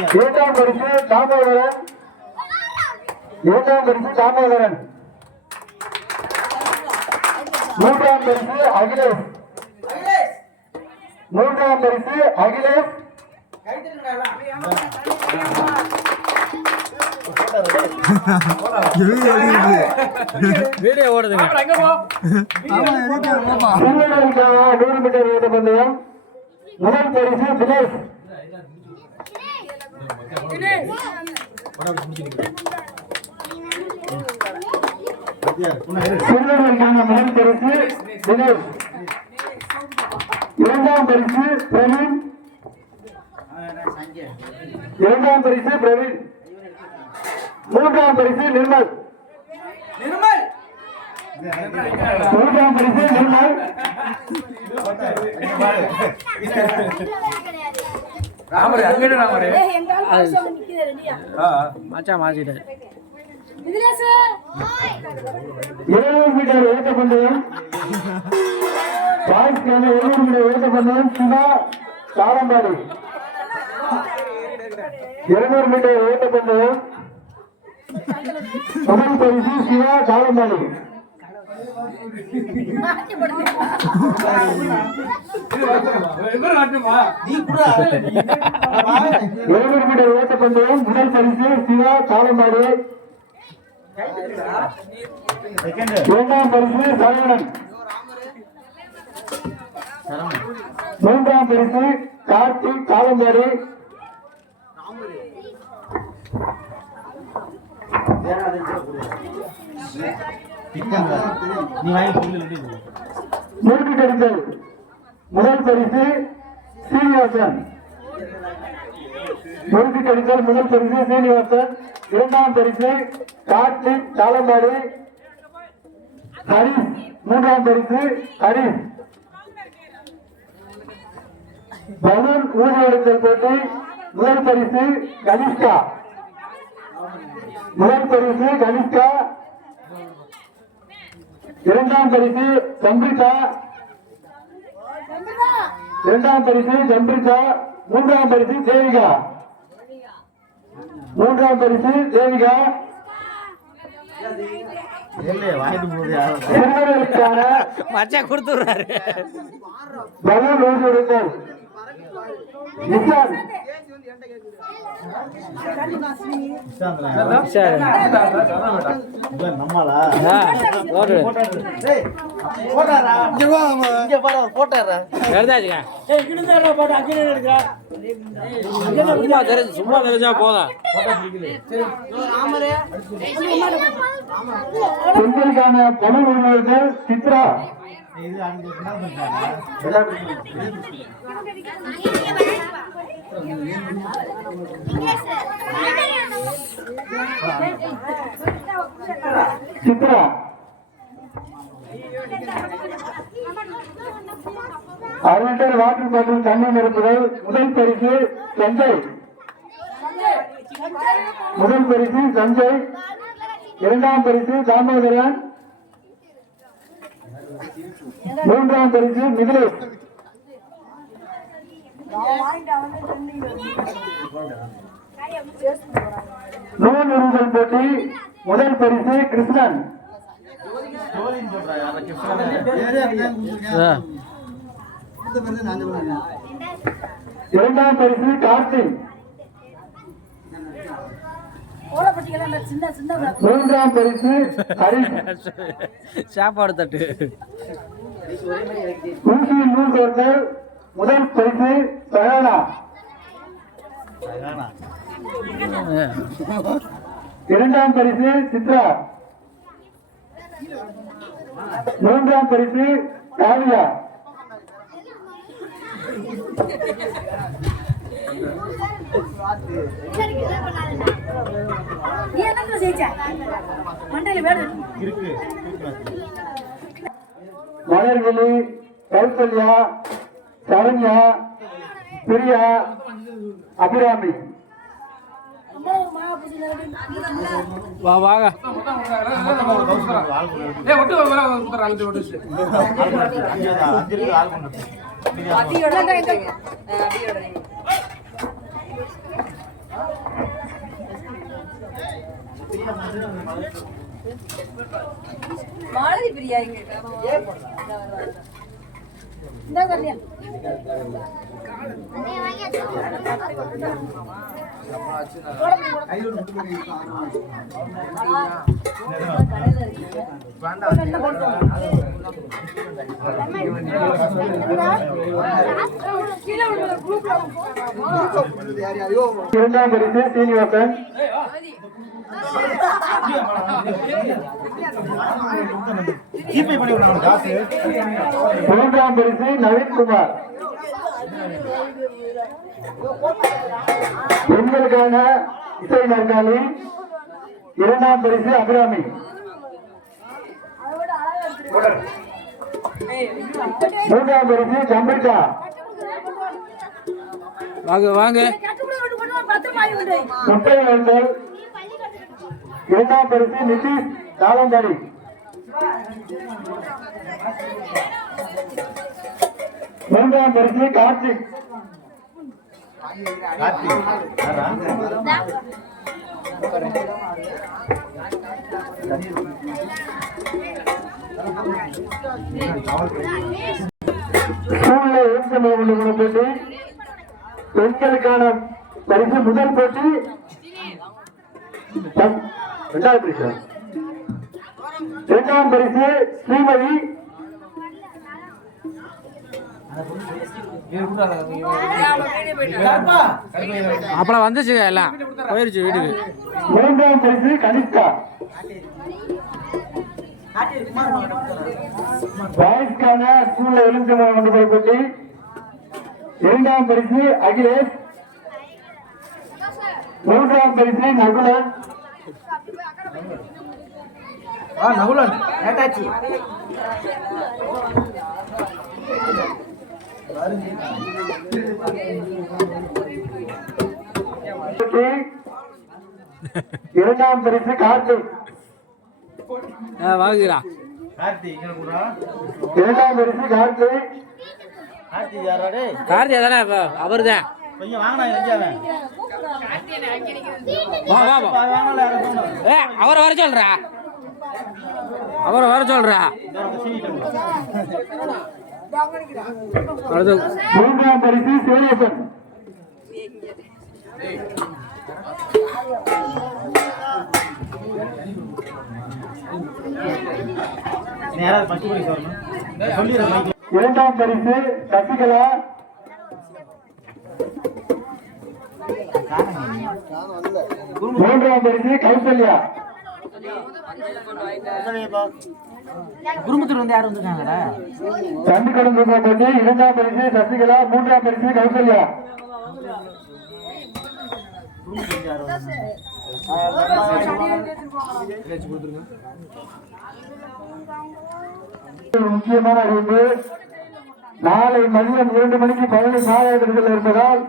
இரண்டாம் பரிசு தாமோதரன். இரண்டாம் பரிசு தாமோதரன். மூன்றாம் பரிசு அகிலேஷ். மூன்றாம் பரிசு அகிலேஷ். வீடியோ ஓடுதுங்க. 100 மீட்டர் ஓட்ட பந்தயம். முதல் பரிசு தினேஷ். சிறுவர்களுக்கான முதல் பரிசு தினேஷ். இரண்டாம் பரிசு பிரவீன். இரண்டாம் பரிசு பிரவீன். மூன்றாம் பரிசு நிர்மல். மூன்றாம் பரிசு நிர்மல். ராமரே அங்கடே ராமரே மச்சா மாசிட்டாரு. 700 மீட்டர் ஓட்ட பந்தயம். பாய்ஸ்க்கான 700 மீட்டர் ஓட்ட பந்தயம். சிவா சாலம்பாடி. 200 மீட்டர் ஓட்ட பந்தயம். முதல் பரிசு சிவா சாலம்பாடி. 200 மீட்டர் ஓட்ட பந்தயம். முதல் பரிசு சிவா சாலம்பாடி. இரண்டாம் பரிசு சரவணன். மூன்றாம் பரிசு கார்த்திக் காலம்பாடி. மூன்று கடிதல். முதல் பரிசு சீனிவாசன். மூன்று கடிதல். முதல் பரிசு சீனிவாசன். இரண்டாம் பரிசு கார்த்திக் காலம்பாடி. ஹரிஷ். மூன்றாம் பரிசு ஹரிஷ். பலூன் ஊர்வலத்தில் போட்டி. முதல் பரிசு கனிஷ்கா. முதல் பரிசு கனிஷ்கா. இரண்டாம் பரிசு சம்பிரிகா. இரண்டாம் பரிசு சம்பிரிகா. மூன்றாம் பரிசு தேவிகா. மூன்றாம் பரிசு தேவிகா. சிறுவர்களுக்கான மச்சா கொடுத்துறாரு பலூன் ஊர்வலத்தில் நிஷாந்த். சும்மா தெரிஞ்சா போதும். பெண்களுக்கான பலூன் ஊர்வலத்தில் Chitra. Chitra. 6 litre water bottle தண்ணீர் நிரப்புதல். முதல் பரிசு சஞ்சய். முதல் பரிசு சஞ்சய். இரண்டாம் பரிசு தாமோதரன். மூன்றாம் பரிசு மிதிலேஷ். நூல் உருவல் போட்டி. முதல் பரிசு கிருஷ்ணன். இரண்டாம் பரிசு கார்த்திக். மூன்றாம் பரிசு ஹரிஷ். சாப்பாடு தட்டு. ஊசியில் நூல் கோர்த்தல். முதல் பரிசு சகானா. இரண்டாம் பரிசு சித்ரா. மூன்றாம் பரிசு காவியா. மலர்விழி, கௌசல்யா, சரண்யா, பிரியா, அபிராமி. வா வாங்க. மாலதி பிரியா இங்க இந்த கல்யா இரண்டாம் பரிசு சீனிவாசன். மூன்றாம் பரிசு நவீன்குமார். பெண்களுக்கான இசை நாற்காலி இரண்டாம் பரிசு அபிராமி. மூன்றாம் பரிசு கம்பிட்டா. வாங்க வாங்க. முட்டைகள் இரண்டாம் பரிசு நிதிஷ் தாளந்தாரி. மூன்றாம் பரிசு கார்த்திக். ஸ்கூல்ல போட்டி பெண்களுக்கான பரிசு முதல் போட்டி இரண்டாவது பரிசு. இரண்டாம் பரிசு ஸ்ரீமதி. அப்பலாம் வந்துச்சு எல்லாம் போயிருச்சு வீட்டுக்கு. மூன்றாம் பரிசு கனிஷ்கா. பாய்ஸ்கான ஸ்கூல்ல எலுமிச்சம்பழம் கொண்டு போய் போட்டி இரண்டாம் பரிசு அகிலேஷ். மூன்றாம் பரிசு நகுலன். நகுலன் நேதாச்சி. இரண்டாம் பரிசு கார்த்திக். வாங்குகிறா. இரண்டாம் பரிசு கார்த்திக். கார்த்தியா தானே அவர் தான். அவரை வர சொல்றா. அவரை வர சொல்றா. மூன்றாம் பரிசு சேரியப்பன். இரண்டாம் பரிசு சசிகலா. மூன்றாம் பரிசு கௌசல்யா. குடும்பத்தில் வந்து யாரும் வந்துருக்காங்கடா. சண்டிகடம் போட்டி இரண்டாம் பரிசு சசிகலா. மூன்றாம் பரிசு கௌசல்யா. முக்கியமான அறிவிப்பு. நாளை மதியம் 2 மணிக்கு பழனி பாதயாத்திரைகள் இருப்பதால்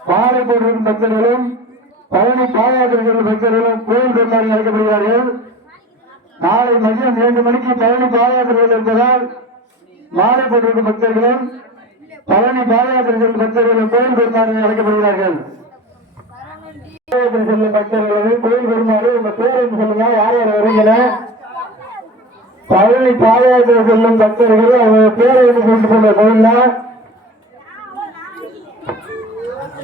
பாலை போட்டிருக்கும் பக்தர்களும் பழனி பாதயாத்திரைகள் பக்தர்களும் கோயில் பெருமாறி அழைக்கப்படுகிறார்கள். நாளை மதியம் 2 மணிக்கு பழனி பாதயாத்திரைகள் இருப்பதால் மாலை போட்டிருக்கும் பக்தர்களும் பழனி பாதயாத்திரைகள் பக்தர்களும் கோயில் பெருமாறி அழைக்கப்படுகிறார்கள். செல்லும் பக்தர்களும் கோயில் பெருமாறு உங்க பேர் என்று சொல்லுங்க. யார் யார் வருகிற பழனி பாதயாத்திரை செல்லும் பக்தர்கள் அவங்க பேரை கொண்டு போன கோயில்ல